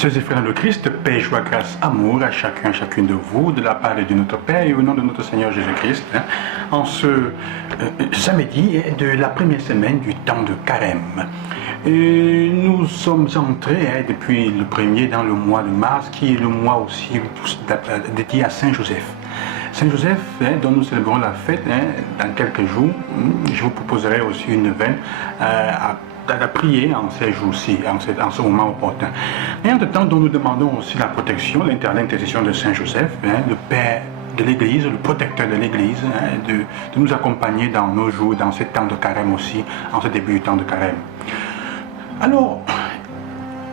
Sœurs et frères dans le Christ, paix, joie, grâce, amour à chacun, chacune de vous, de la part de notre Père et au nom de notre Seigneur Jésus-Christ, en ce samedi de la première semaine du temps de Carême. Et nous sommes entrés depuis le premier dans le mois de mars, qui est le mois aussi dédié à Saint Joseph. Saint Joseph, dont nous célébrons la fête dans quelques jours. Je vous proposerai aussi une veine à prier en ces jours-ci, en ce moment opportun. Et entre-temps, nous demandons aussi la protection, l'intercession de Saint Joseph, le Père de l'Église, le protecteur de l'Église, de nous accompagner dans nos jours, dans ce temps de Carême aussi, en ce début du temps de Carême. Alors,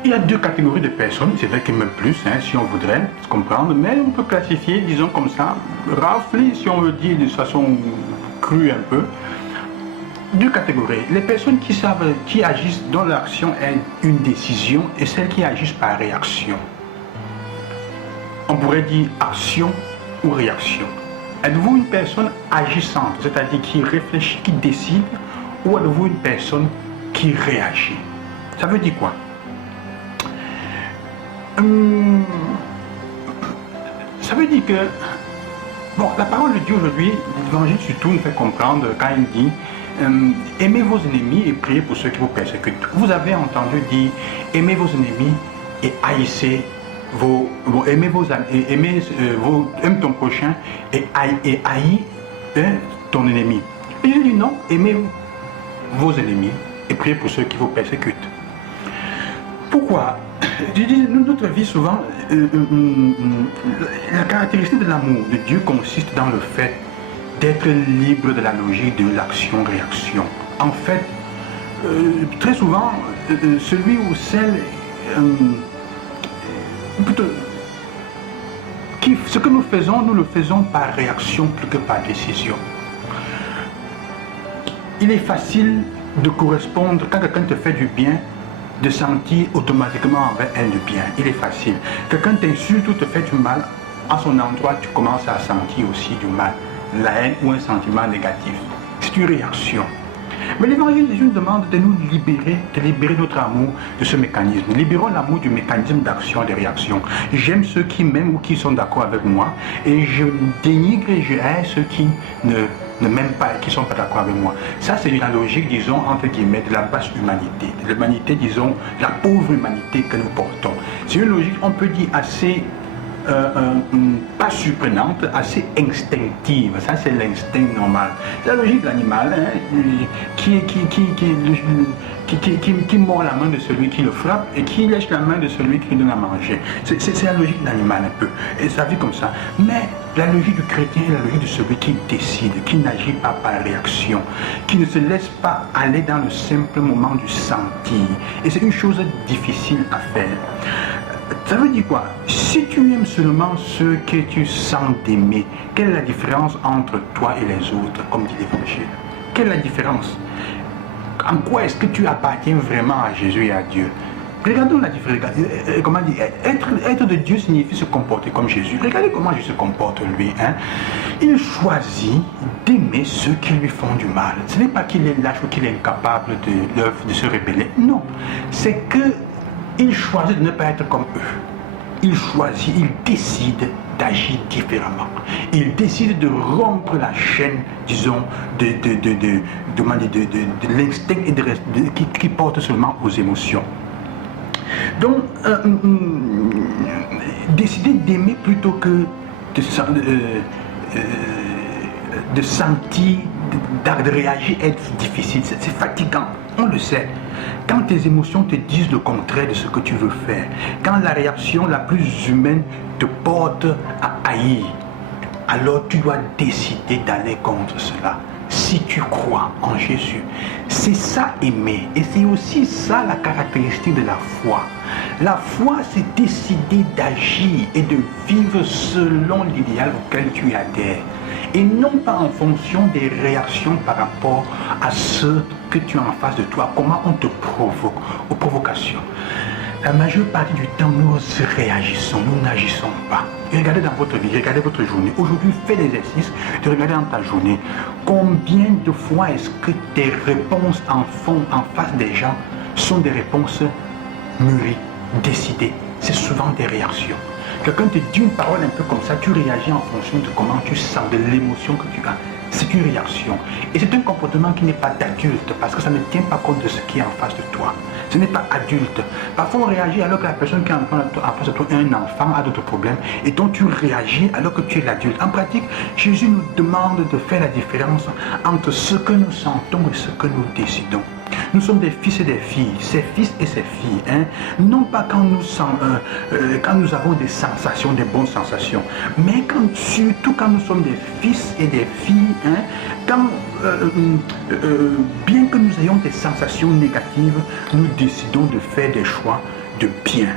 il y a deux catégories de personnes, c'est vrai qu'il y en a plus, si on voudrait se comprendre, mais on peut classifier, disons comme ça, rafler, si on veut dire de façon crue un peu, deux catégories. Les personnes qui agissent dont l'action est une décision et celles qui agissent par réaction. On pourrait dire action ou réaction. Êtes-vous une personne agissante, c'est-à-dire qui réfléchit, qui décide, ou êtes-vous une personne qui réagit? Ça veut dire quoi? Ça veut dire que, bon, la parole de Dieu aujourd'hui, l'Évangile surtout nous fait comprendre quand il dit aimez vos ennemis et priez pour ceux qui vous persécutent. Vous avez entendu dire aimez vos ennemis et haïssez aime ton prochain et haïs ton ennemi. Et je dis non, aimez vos ennemis et priez pour ceux qui vous persécutent. Pourquoi? Je dis, notre vie souvent, la caractéristique de l'amour de Dieu consiste dans le fait d'être libre de la logique de l'action-réaction. En fait, très souvent, celui ou celle ce que nous le faisons par réaction plus que par décision. Il est facile de correspondre quand quelqu'un te fait du bien, de sentir automatiquement envers elle du bien. Il est facile. Quelqu'un t'insulte ou te fait du mal, à son endroit, tu commences à sentir aussi du mal, la haine ou un sentiment négatif. C'est une réaction. Mais l'Évangile nous demande de nous libérer, de libérer notre amour de ce mécanisme. Libérons l'amour du mécanisme d'action et de réaction. J'aime ceux qui m'aiment ou qui sont d'accord avec moi et je dénigre et je hais ceux qui ne m'aiment pas et qui ne sont pas d'accord avec moi. Ça, c'est la logique, disons, entre guillemets, de la basse humanité. De l'humanité, disons, la pauvre humanité que nous portons. C'est une logique, on peut dire, assez pas surprenante, assez instinctive. Ça, c'est l'instinct normal. C'est la logique de l'animal qui mord la main de celui qui le frappe et qui lèche la main de celui qui lui donne à manger. C'est la logique de l'animal un peu. Et ça vit comme ça. Mais la logique du chrétien est la logique de celui qui décide, qui n'agit pas par réaction, qui ne se laisse pas aller dans le simple moment du sentir. Et c'est une chose difficile à faire. Ça veut dire quoi? Si tu aimes seulement ceux que tu sens d'aimer, quelle est la différence entre toi et les autres, comme dit l'Évangile? Quelle est la différence? En quoi est-ce que tu appartiens vraiment à Jésus et à Dieu? Regardons la différence. Comment dire? Être de Dieu signifie se comporter comme Jésus. Regardez comment Jésus se comporte lui. Il choisit d'aimer ceux qui lui font du mal. Ce n'est pas qu'il est lâche ou qu'il est incapable de se rebeller. Non. C'est que il choisit de ne pas être comme eux. Il choisit, il décide d'agir différemment. Il décide de rompre la chaîne, disons, de l'instinct qui porte seulement aux émotions. Donc, décider d'aimer plutôt que de sentir, de réagir est difficile, c'est fatigant, on le sait. Quand tes émotions te disent le contraire de ce que tu veux faire, quand la réaction la plus humaine te porte à haïr, alors tu dois décider d'aller contre cela. Si tu crois en Jésus, c'est ça aimer. Et c'est aussi ça la caractéristique de la foi. La foi, c'est décider d'agir et de vivre selon l'idéal auquel tu adhères. Et non pas en fonction des réactions par rapport à ceux que tu as en face de toi, comment on te provoque, aux provocations. La majeure partie du temps, nous réagissons, nous n'agissons pas. Et regardez dans votre vie, regardez votre journée. Aujourd'hui, fais l'exercice de regarder dans ta journée. Combien de fois est-ce que tes réponses en face des gens sont des réponses mûries, décidées, c'est souvent des réactions. Quelqu'un te dit une parole un peu comme ça, tu réagis en fonction de comment tu sens, de l'émotion que tu as. C'est une réaction. Et c'est un comportement qui n'est pas d'adulte, parce que ça ne tient pas compte de ce qui est en face de toi. Ce n'est pas adulte. Parfois on réagit alors que la personne qui est en face de toi est un enfant, a d'autres problèmes, et donc tu réagis alors que tu es l'adulte. En pratique, Jésus nous demande de faire la différence entre ce que nous sentons et ce que nous décidons. Nous sommes des fils et des filles, ces fils et ces filles, hein? Non pas quand nous avons des sensations, des bonnes sensations, mais surtout quand nous sommes des fils et des filles, hein? Bien que nous ayons des sensations négatives, nous décidons de faire des choix de bien,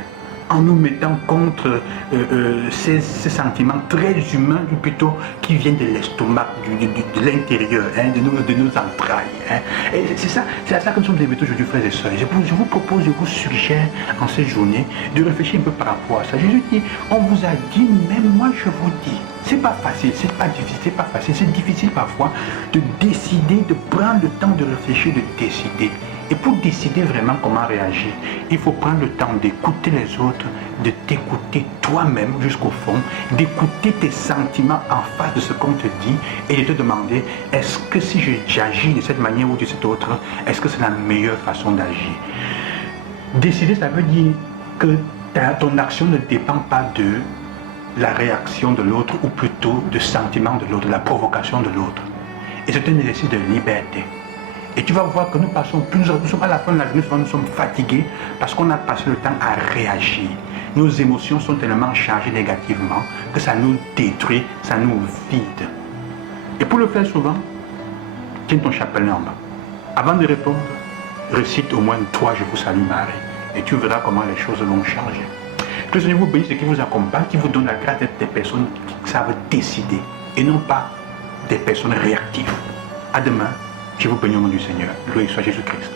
en nous mettant contre ces sentiments très humains, plutôt qui viennent de l'estomac, de l'intérieur, hein, de nos entrailles. Hein. Et c'est à ça que nous sommes invités aujourd'hui, frères et sœurs. Je vous propose, je vous suggère en cette journée de réfléchir un peu par rapport à ça. Jésus dit, on vous a dit, même moi je vous dis. C'est pas facile, c'est pas difficile, c'est pas facile, c'est difficile parfois de décider, de prendre le temps de réfléchir, de décider. Et pour décider vraiment comment réagir, il faut prendre le temps d'écouter les autres, de t'écouter toi-même jusqu'au fond, d'écouter tes sentiments en face de ce qu'on te dit et de te demander, est-ce que si j'agis de cette manière ou de cette autre, est-ce que c'est la meilleure façon d'agir? Décider, ça veut dire que ton action ne dépend pas de la réaction de l'autre ou plutôt du sentiment de l'autre, la provocation de l'autre. Et c'est un exercice de liberté. Et tu vas voir que nous passons nous sommes à la fin de la journée, souvent nous sommes fatigués parce qu'on a passé le temps à réagir. Nos émotions sont tellement chargées négativement que ça nous détruit, ça nous vide. Et pour le faire souvent, tiens ton chapelet en bas. Avant de répondre, récite au moins 3 je vous salue Marie. Et tu verras comment les choses vont changer. Que le Seigneur vous bénisse et qui vous accompagne, qui vous donne la grâce d'être des personnes qui savent décider et non pas des personnes réactives. À demain. Je vous bénis au nom du Seigneur. Loué soit Jésus-Christ.